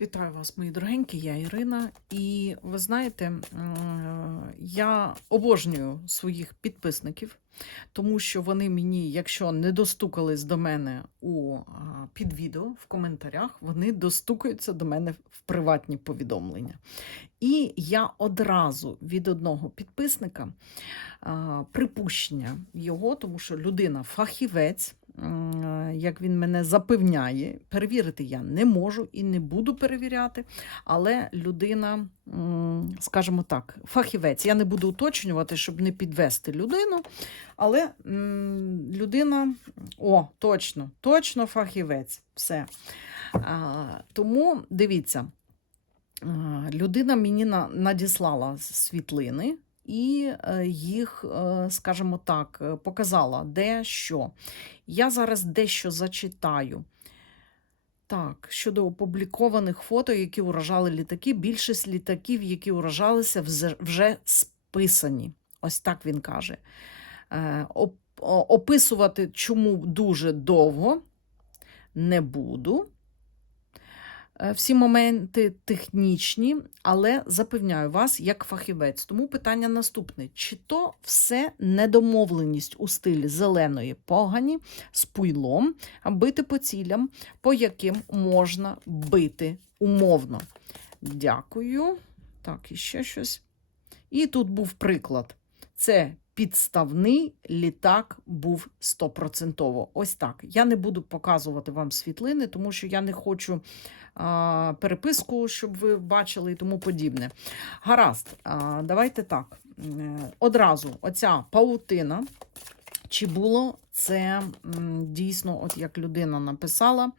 Вітаю вас, мої дорогенькі, я Ірина. І ви знаєте, я обожнюю своїх підписників, тому що вони мені, якщо не достукались до мене у під відео в коментарях, вони достукаються до мене в приватні повідомлення. І я одразу від одного підписника припущення його, тому що людина фахівець. М, Як він мене запевняє, перевірити я не можу і не буду перевіряти. Але людина, скажімо так, фахівець. Я не буду уточнювати, щоб не підвести людину. Але людина, о, точно, точно фахівець. Все. Тому дивіться, людина мені надіслала світлини. І е, їх, е, скажімо так, е, показала, де що. Я зараз дещо зачитаю. Так, щодо опублікованих фото, які уражали літаки, більшість літаків, які уражалися, вже списані. Ось так він каже. Описувати, чому дуже довго, не буду. Е, Всі моменти технічні, але запевняю вас як фахівець. Тому питання наступне: чи то все недомовленість у стилі зеленої погані з пуйлом, бити по цілям, по яким можна бити умовно? Дякую. Так, і ще щось. І тут був приклад. Це підставний літак був стопроцентово. Ось так. Я не буду показувати вам світлини, тому що я не хочу переписку, щоб ви бачили і тому подібне. Гаразд, давайте так. Е, Одразу оця паутина. Чи було це дійсно, от як людина написала,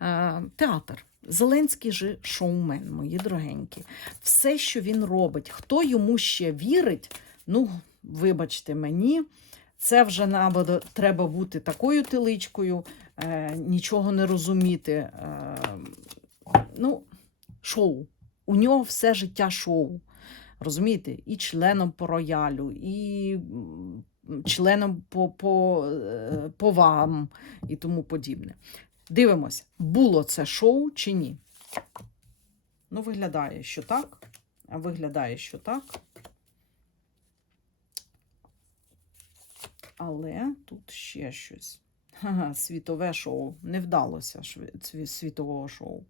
е, театр. Зеленський же шоумен, мої дорогенькі. Все, що він робить, хто йому ще вірить, ну, вибачте мені, це вже треба бути такою тиличкою, е, нічого не розуміти. Ну, шоу. У нього все життя шоу. Розумієте? І членом по роялю, і членом по, по, е, по вам і тому подібне. Дивимося, було це шоу чи ні. Ну, виглядає, що так. А виглядає, що так. Але тут ще щось. Ха-ха, світове шоу. Не вдалося світового шоу.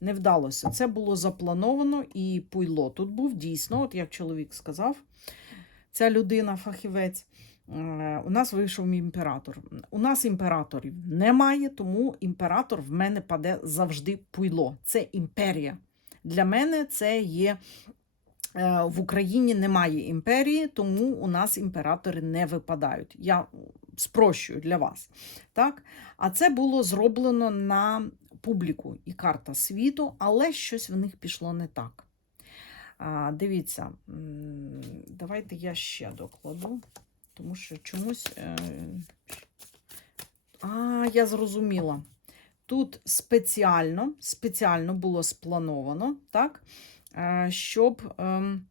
Не вдалося. Це було заплановано, і пуйло тут був дійсно, от як чоловік сказав, ця людина, фахівець. е, У нас вийшов імператор. У нас імператорів немає, тому імператор в мене паде завжди пуйло. Це імперія. Для мене це є е, в Україні немає імперії, тому у нас імператори не випадають. Я спрощую для вас. Так? А це було зроблено на публіку і карта світу, але щось в них пішло не так. А, дивіться, давайте я ще докладу, тому що чомусь. Е... А, я зрозуміла. Тут спеціально, спеціально було сплановано, так, е, щоб ем,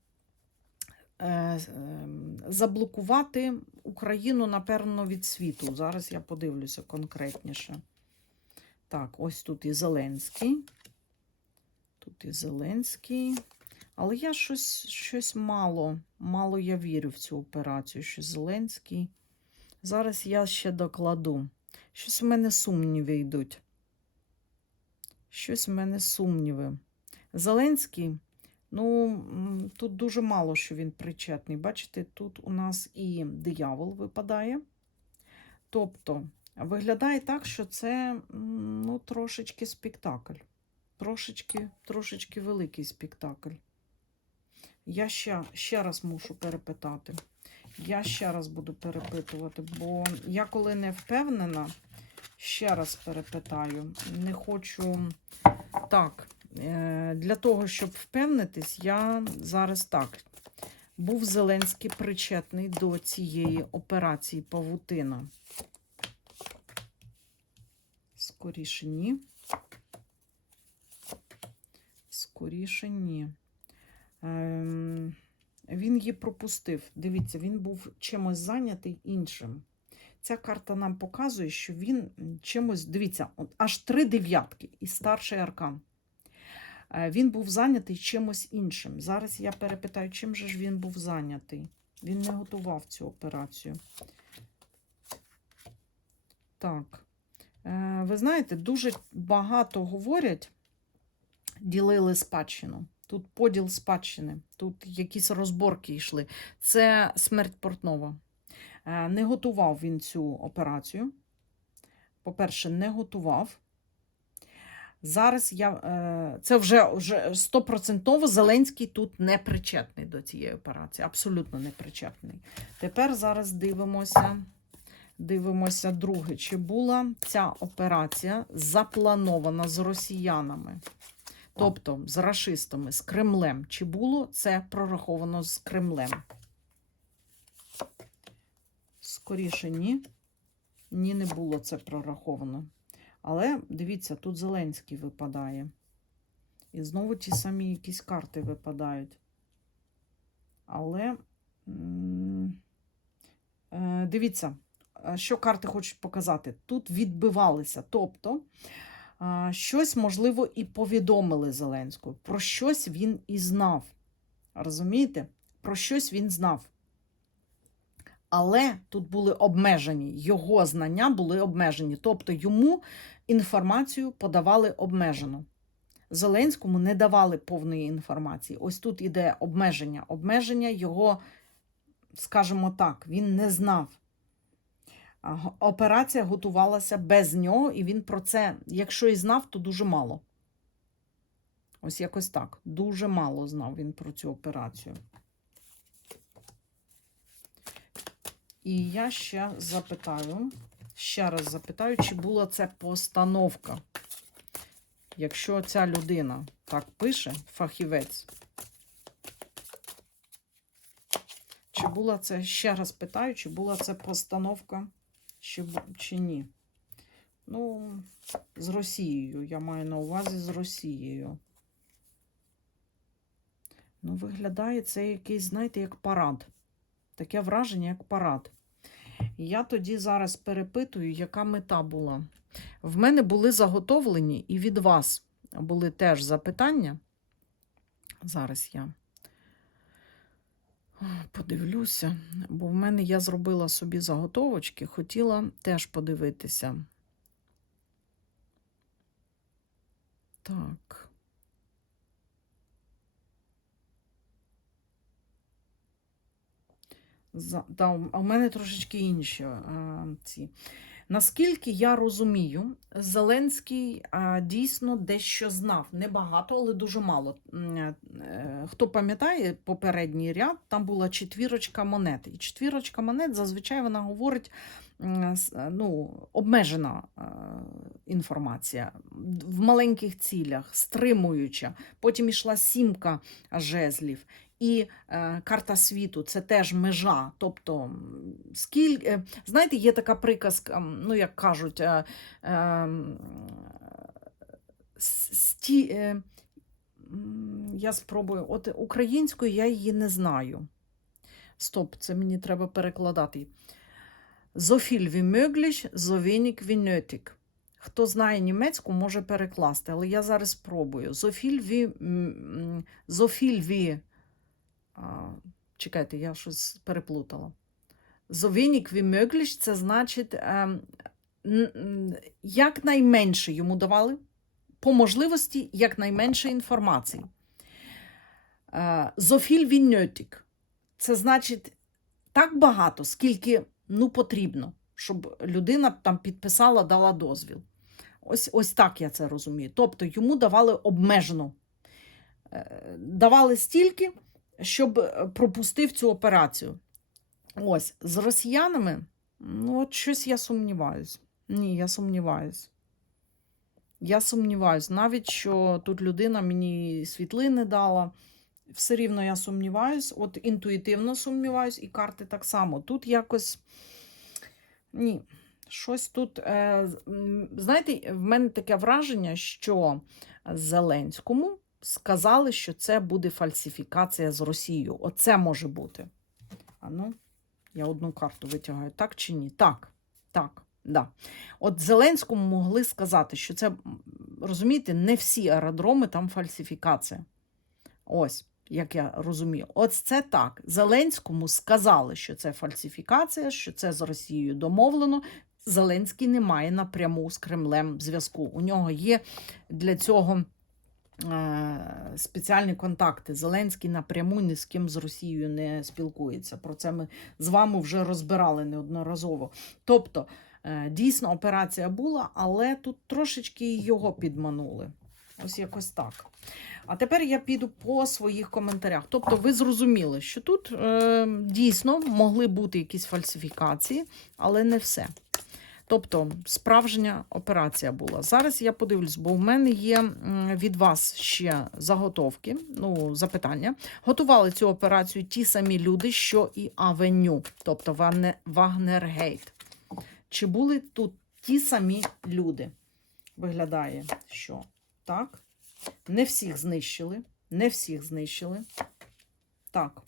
е, ем, заблокувати Україну, напевно, від світу. Зараз я подивлюся конкретніше. Так, ось тут і Зеленський. Тут і Зеленський. Але я щось, щось мало, мало я вірю в цю операцію, що Зеленський. Зараз я ще докладу. Щось в мене сумніви йдуть. Щось в мене сумніви. Зеленський, ну, тут дуже мало що він причетний. Бачите, тут у нас і диявол випадає. Тобто, виглядає так, що це ну, трошечки спектакль. Трошечки, трошечки великий спектакль. Я ще, ще раз мушу перепитати. Я ще раз буду перепитувати, бо я коли не впевнена, ще раз перепитаю. Не хочу. Так, е, для того, щоб впевнитись, я зараз так. Був Зеленський причетний до цієї операції Павутина. Скоріше ні. Скоріше ні. Ем, він її пропустив. Дивіться, він був чимось зайнятий іншим. Ця карта нам показує, що він чимось. Дивіться, аж три дев'ятки і старший аркан. Е, Він був зайнятий чимось іншим. Зараз я перепитаю, чим же ж він був зайнятий. Він не готував цю операцію. Так. Е, Ви знаєте, дуже багато говорять, ділили спадщину. Тут поділ спадщини, тут якісь розборки йшли. Це смерть Портнова. Е, Не готував він цю операцію. По-перше, не готував. Зараз я. е, Це вже стопроцентово Зеленський тут не причетний до цієї операції. Абсолютно не причетний. Тепер зараз дивимося. Дивимося друге, чи була ця операція запланована з росіянами, тобто з рашистами, з Кремлем. Чи було це прораховано з Кремлем? Скоріше ні. Ні, не було це прораховано. Але дивіться, тут Зеленський випадає. І знову ті самі якісь карти випадають. Але е, дивіться, що карти хочуть показати. Тут відбивалися. Тобто, е, щось, можливо, і повідомили Зеленському. Про щось він і знав. Розумієте? Про щось він знав. Але тут були обмежені, його знання були обмежені. Тобто йому інформацію подавали обмежено. Зеленському не давали повної інформації. Ось тут іде обмеження. Обмеження його, скажімо так, він не знав. Операція готувалася без нього, і він про це, якщо і знав, то дуже мало. Ось якось так. Дуже мало знав він про цю операцію. І я ще запитаю, ще раз запитаю, чи була це постановка. Якщо ця людина так пише, фахівець. Чи була це, ще раз питаю, чи була це постановка, чи, чи ні? Ну, з Росією. Я маю на увазі з Росією. Ну, виглядає це якийсь, знаєте, як парад. Таке враження, як парад. Я тоді зараз перепитую, яка мета була. В мене були заготовлені, і від вас були теж запитання. Зараз я подивлюся, бо в мене я зробила собі заготовочки, хотіла теж подивитися. Так. За, та, а у мене трошечки інші а, ці. Наскільки я розумію, Зеленський дійсно дещо знав. Небагато, але дуже мало. Е, Хто пам'ятає попередній ряд, там була четвірочка монет. І четвірочка монет зазвичай вона говорить ну, обмежена е, інформація в маленьких цілях, стримуюча. Потім йшла сімка жезлів. І е, карта світу це теж межа. Тобто, скільки, е, знаєте, є така приказка, ну як кажуть, е, сті, я спробую. От українською я її не знаю. Стоп, це мені треба перекладати. So wenig wie nötig. Хто знає німецьку, може перекласти, але я зараз спробую. М, so viel wie а, чекайте, я щось переплутала. So wenig це значить, ем, н- н- якнайменше йому давали, по можливості якнайменше інформації. Е, So viel wie nötig – це значить так багато, скільки ну, потрібно, щоб людина там підписала, дала дозвіл. Ось, ось так я це розумію. Тобто йому давали обмежено. Е, Давали стільки, щоб е, пропустив цю операцію. Ось, з росіянами, ну, от щось я сумніваюсь. Ні, я сумніваюсь. Я сумніваюсь, навіть що тут людина мені світлини дала. Все рівно я сумніваюсь, от інтуїтивно сумніваюсь, і карти так само. Тут якось ні, щось тут. Е, знаєте, в мене таке враження, що Зеленському сказали, що це буде фальсифікація з Росією. Оце може бути. А ну, я одну карту витягаю. Так чи ні? Так. Так. Да. От Зеленському могли сказати, що це розумієте, не всі аеродроми там фальсифікація. Ось, як я розумію. Ось це так. Зеленському сказали, що це фальсифікація, що це з Росією домовлено. Зеленський не має напряму з Кремлем зв'язку. У нього є для цього спеціальні контакти. Зеленський напряму ні з ким з Росією не спілкується. Про це ми з вами вже розбирали неодноразово. Тобто, е, дійсно, операція була, але тут трошечки його підманули. Ось якось так. А тепер я піду по своїх коментарях. Тобто, ви зрозуміли, що тут е, дійсно могли бути якісь фальсифікації, але не все. Тобто, справжня операція була. Зараз я подивлюсь, бо в мене є від вас ще заготовки, ну, запитання. Готували цю операцію ті самі люди, що і Авеню, тобто Вагнергейт. Чи були тут ті самі люди? Виглядає, що так. Не всіх знищили. Не всіх знищили. Так.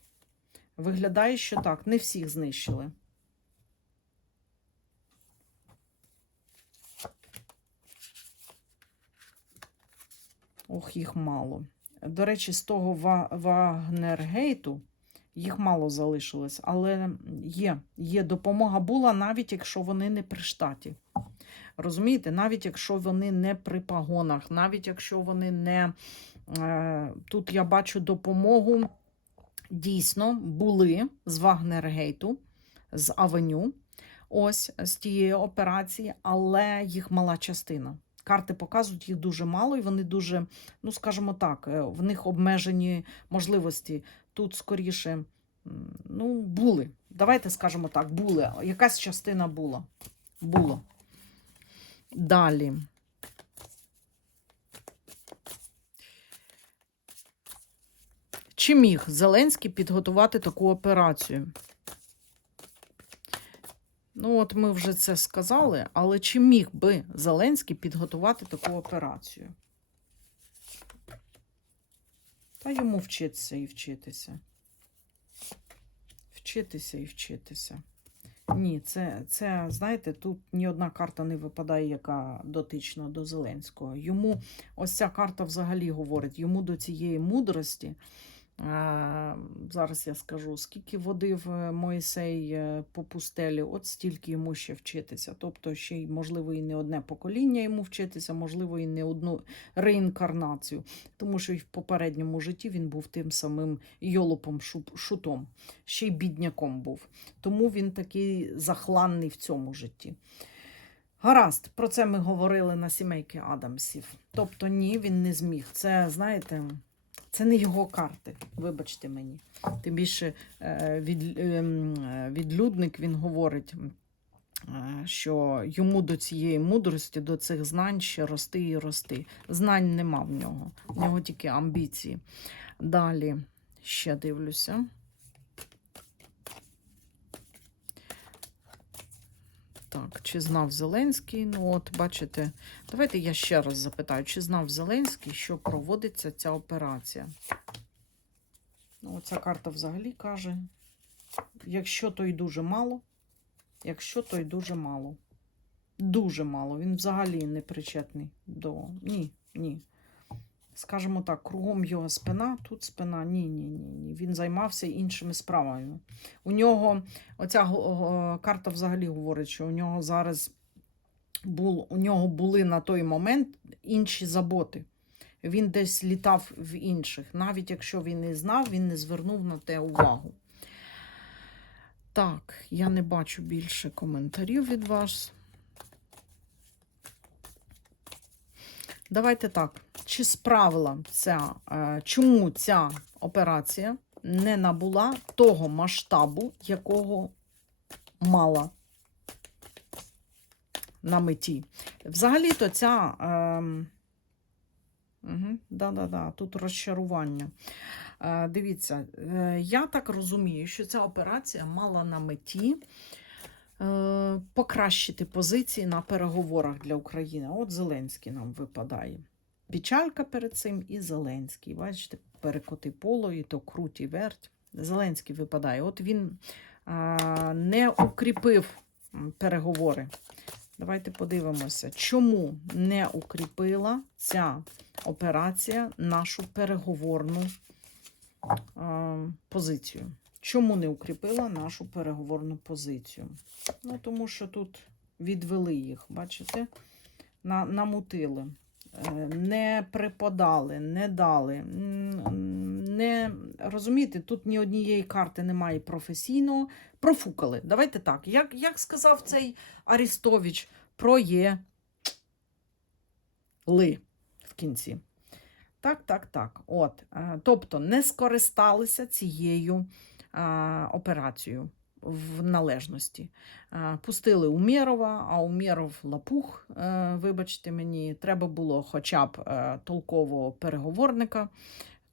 Виглядає, що так, не всіх знищили. Ох, їх мало. До речі, з того Ва- Вагнергейту їх мало залишилось, але є, є допомога була, навіть якщо вони не при штаті. Розумієте, навіть якщо вони не при пагонах, навіть якщо вони не е, тут я бачу допомогу, дійсно були з Вагнергейту, з Авеню, ось з тієї операції, але їх мала частина. Карти показують їх дуже мало, і вони дуже, ну скажімо так, е, в них обмежені можливості. Тут скоріше, ну, були. Давайте скажемо так, були. Якась частина була. Було. Далі. Чи міг Зеленський підготувати таку операцію? Ну, от ми вже це сказали, але чи міг би Зеленський підготувати таку операцію? Та йому вчитися і вчитися. Вчитися і вчитися. Ні, це, це, знаєте, тут ні одна карта не випадає, яка дотична до Зеленського. Йому ось ця карта взагалі говорить, йому до цієї мудрості. Е, Зараз я скажу, скільки водив Моїсей е, по пустелі, от стільки йому ще вчитися. Тобто, ще й, можливо, і не одне покоління йому вчитися, можливо, і не одну реінкарнацію. Тому що і в попередньому житті він був тим самим йолопом шутом, ще й бідняком був. Тому він такий захланний в цьому житті. Гаразд, про це ми говорили на сімейки Адамсів. Тобто, ні, він не зміг. Це, знаєте, це не його карти, вибачте мені. Тим більше е, від, ем, е, відлюдник він говорить, е, що йому до цієї мудрості, до цих знань ще рости і рости. Знань нема в нього, в нього тільки амбіції. Далі ще дивлюся. Так, чи знав Зеленський? Ну, от, бачите, давайте я ще раз запитаю, чи знав Зеленський, що проводиться ця операція? Ну, ця карта взагалі каже: якщо то й дуже мало, якщо то й дуже мало. Дуже мало. Він взагалі не причетний до. Ні, ні. Скажімо так, кругом його спина, тут спина. Ні, ні. Він займався іншими справами. У нього оця карта взагалі говорить, що у нього зараз бул, у нього були на той момент інші заботи. Він десь літав в інших. Навіть якщо він не знав, він не звернув на те увагу. Так, я не бачу більше коментарів від вас. Давайте так. Чи справила ця, е, чому ця операція не набула того масштабу, якого мала на меті? Взагалі-то ця. Е, угу, да-да-да, тут розчарування. Е, дивіться, е, я так розумію, що ця операція мала на меті покращити позиції на переговорах для України. От Зеленський нам випадає. Печалька перед цим і Зеленський. Бачите, перекоти поло, і то круть і верть. Зеленський випадає. От він а, не укріпив переговори. Давайте подивимося, чому не укріпила ця операція нашу переговорну е, позицію. Чому не укріпила нашу переговорну позицію? Ну, тому що тут відвели їх, бачите? На, намутили, е, не припадали, не дали. Не розумієте, тут ні однієї карти немає професійного. Профукали. Давайте так. Як, як сказав цей Арістович, проє в кінці. Так, так, так. От. е, Тобто не скористалися цією операцією в належності. Пустили Умєрова, а Умєров лапух, е, вибачте мені, треба було хоча б е, толкового переговорника,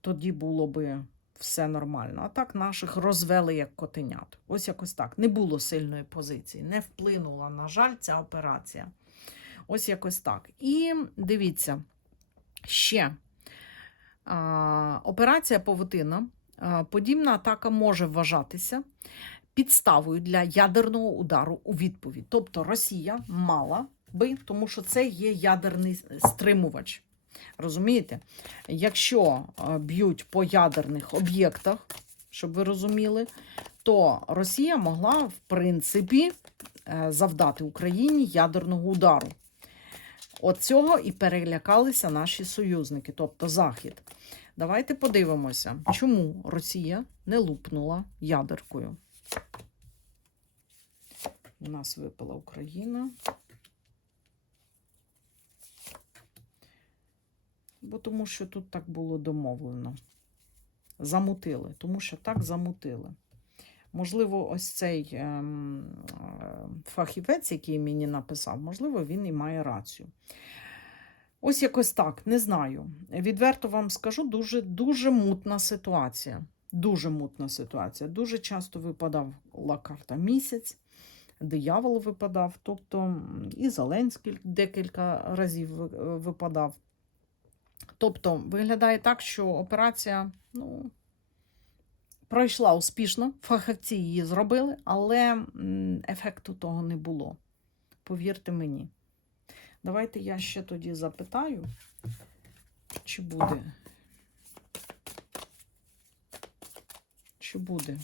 тоді було би все нормально. А так наших розвели як котенят. Ось якось так. Не було сильної позиції, не вплинула, на жаль, ця операція. Ось якось так. І дивіться, ще операція Павутина. А, Подібна атака може вважатися підставою для ядерного удару у відповідь. Тобто Росія мала би, тому що це є ядерний стримувач. Розумієте? Якщо е, б'ють по ядерних об'єктах, щоб ви розуміли, то Росія могла, в принципі, е, завдати Україні ядерного удару. От цього і перелякалися наші союзники, тобто Захід. Давайте подивимося, чому Росія не лупнула ядеркою. У нас випала Україна. Бо тому що тут так було домовлено. Замутили, тому що так замутили. Можливо, ось цей ем, е, фахівець, який мені написав, можливо, він і має рацію. Ось якось так, не знаю. Відверто вам скажу, дуже, дуже мутна ситуація. Дуже мутна ситуація. Дуже часто випадала карта місяць, диявол випадав, тобто і Зеленський декілька разів випадав. Тобто, виглядає так, що операція ну, пройшла успішно, фахівці її зробили, але ефекту того не було. Повірте мені. Давайте я ще тоді запитаю, чи буде. Чи буде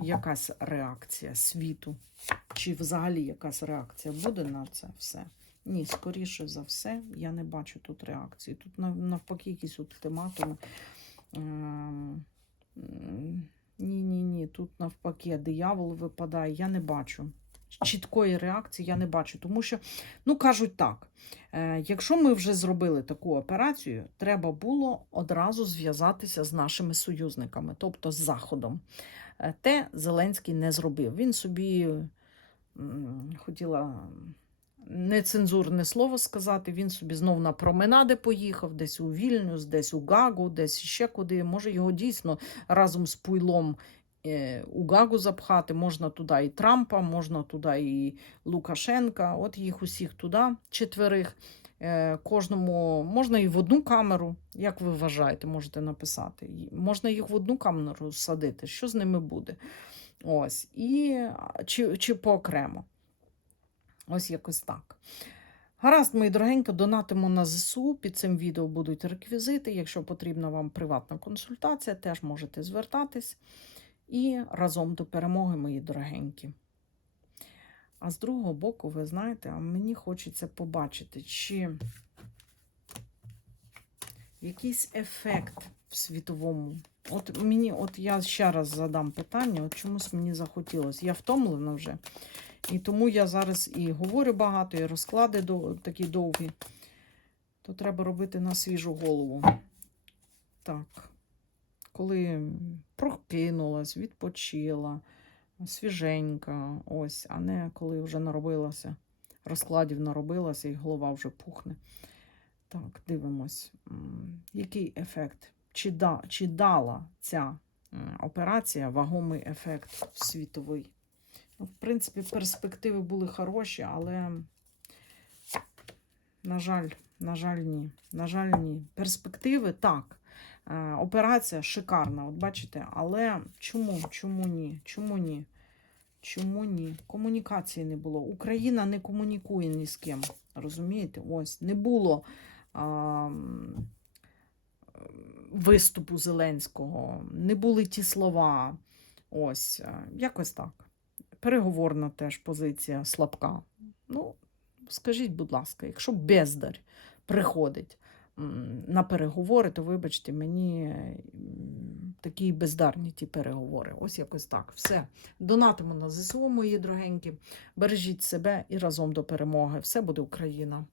якась реакція світу? Чи взагалі якась реакція буде на це все? Ні, скоріше за все, я не бачу тут реакції. Тут навпаки якісь ультиматуми. Ем, Ні, ні, ні. Тут навпаки диявол випадає. Я не бачу. Чіткої реакції я не бачу. Тому що, ну кажуть так, е, якщо ми вже зробили таку операцію, треба було одразу зв'язатися з нашими союзниками, тобто з Заходом. Е, Те Зеленський не зробив. Він собі хотіла нецензурне слово сказати. Він собі знов на променади поїхав, десь у Вільнюс, десь у Гагу, десь ще куди. Може, його дійсно разом з Пуйлом у Гагу запхати. Можна туди і Трампа, можна туди і Лукашенка. От їх усіх туди, четверих. Е, Кожному можна і в одну камеру, як ви вважаєте, можете написати. Можна їх в одну камеру садити. Що з ними буде? Ось. І, чи, чи поокремо. Ось якось так. Гаразд, мої дорогенько, донатимо на ЗСУ. Під цим відео будуть реквізити. Якщо потрібна вам приватна консультація, теж можете звертатись. І разом до перемоги, мої дорогенькі. А з другого боку, ви знаєте, мені хочеться побачити, чи якийсь ефект в світовому. От мені, от я ще раз задам питання, от чомусь мені захотілося. Я втомлена вже. І тому я зараз і говорю багато, і розклади такі довгі. То треба робити на свіжу голову. Так. Коли прокинулась, відпочила, свіженька, ось, а не коли вже наробилася, розкладів наробилася і голова вже пухне. Так, дивимось, який ефект, чи, да, чи дала ця операція вагомий ефект світовий. Ну, в принципі, перспективи були хороші, але, на жаль, на жаль, ні. На жаль, ні. Перспективи так. Е, Операція шикарна, от бачите, але чому? Чому ні? Чому ні? Чому ні? Комунікації не було. Україна не комунікує ні з ким. Розумієте? Ось не було а, виступу Зеленського, не були ті слова. Ось, е, якось так. Переговорна теж позиція слабка. Ну, скажіть, будь ласка, якщо бездар приходить на переговори, то вибачте, мені такі бездарні ті переговори. Ось якось так. Все. Донатимо на ЗСУ, мої дорогенькі. Бережіть себе і разом до перемоги. Все буде Україна.